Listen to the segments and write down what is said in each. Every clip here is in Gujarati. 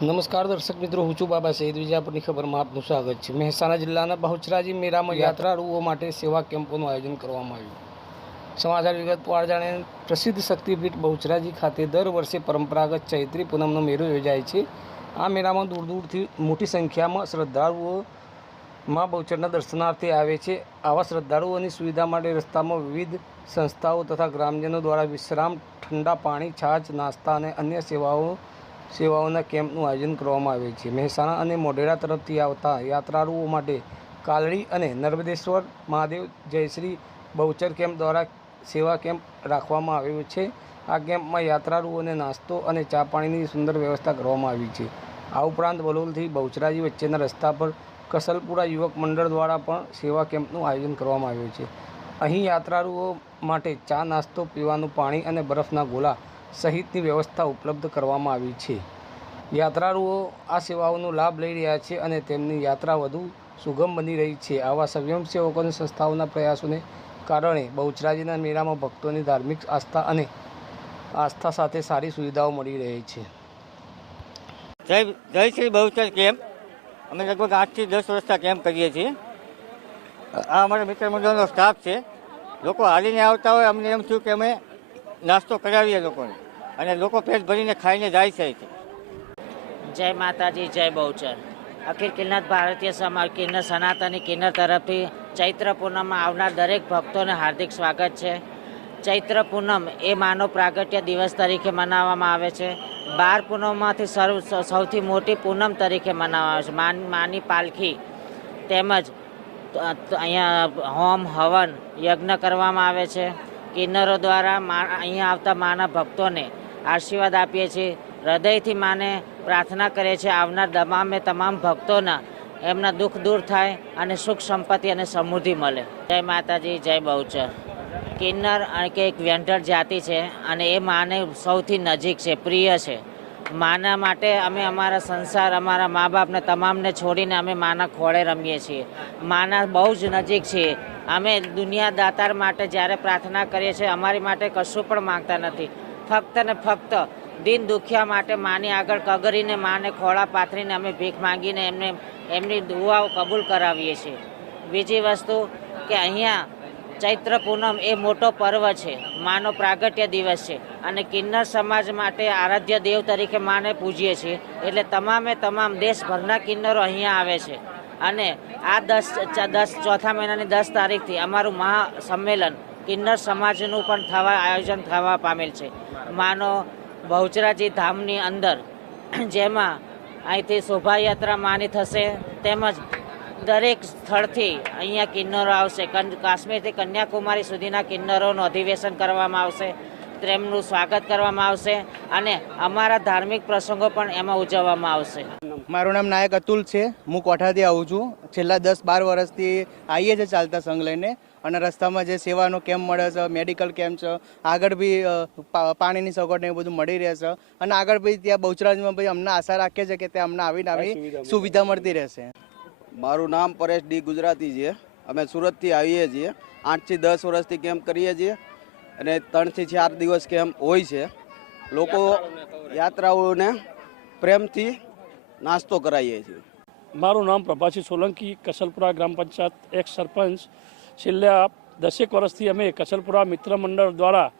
નમસ્કાર દર્શક મિત્રો, હું છું બાબા સઈદ. વિજાપુરની ખબરમાં આપનું સ્વાગત છે. મહેસાણા જિલ્લાના બહુચરાજી મેળામાં યાત્રાળુઓ માટે સેવા કેમ્પોનું આયોજન કરવામાં આવ્યું. સમાચાર વિગતવાર જાણે. પ્રસિદ્ધ શક્તિપીઠ બહુચરાજી ખાતે દર વર્ષે પરંપરાગત ચૈત્રી પૂનમનો મેળો યોજાય છે. આ મેળામાં દૂર દૂરથી મોટી સંખ્યામાં શ્રદ્ધાળુઓ મા બહુચરના દર્શનાર્થે આવે છે. આવા શ્રદ્ધાળુઓની સુવિધા માટે રસ્તામાં વિવિધ સંસ્થાઓ તથા ગ્રામજનો દ્વારા વિશ્રામ, ઠંડા પાણી, છાશ, નાસ્તા અને અન્ય સેવાઓના કેમ્પનું આયોજન કરવામાં આવે છે. મહેસાણા અને મોઢેરા તરફથી આવતા યાત્રાળુઓ માટે કાલડી અને નર્મદેશ્વર મહાદેવ જયશ્રી બહુચર કેમ્પ દ્વારા સેવા કેમ્પ રાખવામાં આવ્યો છે. આ કેમ્પમાં યાત્રાળુઓને નાસ્તો અને ચા પાણીની સુંદર વ્યવસ્થા કરવામાં આવી છે. આ ઉપરાંત વલોલથી બહુચરાજી વચ્ચેના રસ્તા પર કસલપુરા યુવક મંડળ દ્વારા પણ સેવા કેમ્પનું આયોજન કરવામાં આવ્યું છે. અહીં યાત્રાળુઓ માટે ચા, નાસ્તો, પીવાનું પાણી અને બરફના ગોલા સહિતની વ્યવસ્થા ઉપલબ્ધ કરવામાં આવી છે. યાત્રાળુઓ આ સેવાઓનો લાભ લઈ રહ્યા છે અને તેમની યાત્રા વધુ સુગમ બની રહી છે. આવા સ્વયંસેવકો અને સંસ્થાઓના પ્રયાસોને કારણે બહુચરાજીના મેળામાં ભક્તોની ધાર્મિક આસ્થા સાથે સારી સુવિધાઓ મળી રહી છે. જય શ્રી બહુચર કેમ્પ. અમે લગભગ 8 થી 10 વર્ષથી કેમ્પ કરીએ છીએ. આ અમારા મિત્ર મંડળનો સ્ટાફ છે. લોકો હાલીને આવતા હોય, અમને એમ થયું કે અમે નાસ્તો કરાવીએ લોકોને, અને લોકો પેટ ભરીને ખાઈને જાય છે. જય માતાજી, જય બહુચર. અખિલ કિન્નર ભારતીય સમાજ કિન્નર સનાતની કિન્નર તરફથી ચૈત્ર પૂનમમાં આવનાર દરેક ભક્તોને હાર્દિક સ્વાગત છે. ચૈત્ર પૂનમ એ માનવ પ્રાગટ્ય દિવસ તરીકે મનાવવામાં આવે છે. 12 પૂનમમાંથી સૌથી મોટી પૂનમ તરીકે મનાવવામાં આવે છે. માની પાલખી તેમજ અહીંયા હોમ હવન યજ્ઞ કરવામાં આવે છે. કિન્નરો દ્વારા અહીંયા આવતા માના ભક્તોને આશીર્વાદ આપીએ છીએ. હૃદયથી માને પ્રાર્થના કરે છે આવનાર તમામ ભક્તોના એમના દુઃખ દૂર થાય અને સુખ સંપત્તિ અને સમૃદ્ધિ મળે. જય માતાજી, જય બહુચર. કિન્નર કે એક વ્યંઢળ જાતિ છે અને એ માને સૌથી નજીક છે, પ્રિય છે. માના માટે અમે અમારા સંસાર, અમારા મા બાપને તમામને છોડીને અમે માના ખોળે રમીએ છીએ. માના બહુ જ નજીક છીએ. અમે દુનિયા દાતાર માટે જ્યારે પ્રાર્થના કરીએ છીએ, અમારી માટે કશું પણ માંગતા નથી. ફક્ત ને ફક્ત દિન દુખિયા માટે માની આગળ કગરીને માને ખોળા પાથરીને અમે ભીખ માંગીને એમની દુઆઓ કબૂલ કરાવીએ છીએ. બીજી વસ્તુ કે અહીંયા ચૈત્ર પૂનમ એ મોટો પર્વ છે, માનો પ્રાગટ્ય દિવસ છે અને કિન્નર સમાજ માટે આરાધ્ય દેવ તરીકે માને પૂજીએ છીએ. એટલે તમામ દેશભરના કિન્નરો અહીંયા આવે છે અને આ ચોથા મહિનાની 10 તારીખથી અમારું મહાસંમેલન કિન્નર સમાજનું પણ આયોજન થવા પામેલ છે. માનો બહુચરાજી ધામની અંદર, જેમાં અહીંથી શોભાયાત્રા માની થશે, તેમજ દરેક સ્થળથી અહીંયા કિન્નરો આવશે. કાશ્મીરથી કન્યાકુમારી સુધીના કિન્નરોનું અધિવેશન કરવામાં આવશે, તેમનું સ્વાગત કરવામાં આવશે અને અમારા ધાર્મિક પ્રસંગો પણ એમાં ઉજવવામાં આવશે. મારું નામ નાયક અતુલ છે. હું કોઠાથી આવું છું. છેલ્લા 10-12 વર્ષથી આવીએ છીએ ચાલતા સંઘ લઈને, અને રસ્તામાં જે સેવાનો કેમ્પ મળે છે, મેડિકલ કેમ્પ છે, આગળ બી પાણીની સગવડ ને એવું બધું મળી રહે છે. અને આગળ બી ત્યાં બહુચરાજીમાં ભાઈ અમને આશા રાખીએ છીએ કે ત્યાં અમને આવીને આવી સુવિધા મળતી રહેશે. મારું નામ પરેશ ડી ગુજરાતી છે. અમે સુરતથી આવીએ છીએ. 8 થી 10 વર્ષથી કેમ્પ કરીએ છીએ અને 3 થી 4 દિવસ કેમ્પ હોય છે. લોકો યાત્રાઓને પ્રેમથી નાસ્તો કરાવીએ છીએ. મારું નામ પ્રભાસિંહ સોલંકી, કસલપુરા ગ્રામ પંચાયત એક સરપંચ. છેલ્લા 10 વર્ષથી અમે કસલપુરા મિત્ર મંડળ દ્વારા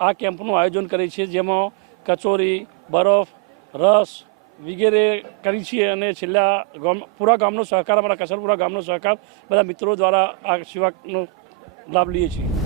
આ કેમ્પનું આયોજન કરીએ છીએ, જેમાં કચોરી, બરફ, રસ વગેરે કરી છીએ. અને છેલ્લા પૂરા ગામનો સહકાર, અમારા કસલપુરા ગામનો સહકાર, બધા મિત્રો દ્વારા આ સેવાનો લાભ લઈએ છીએ.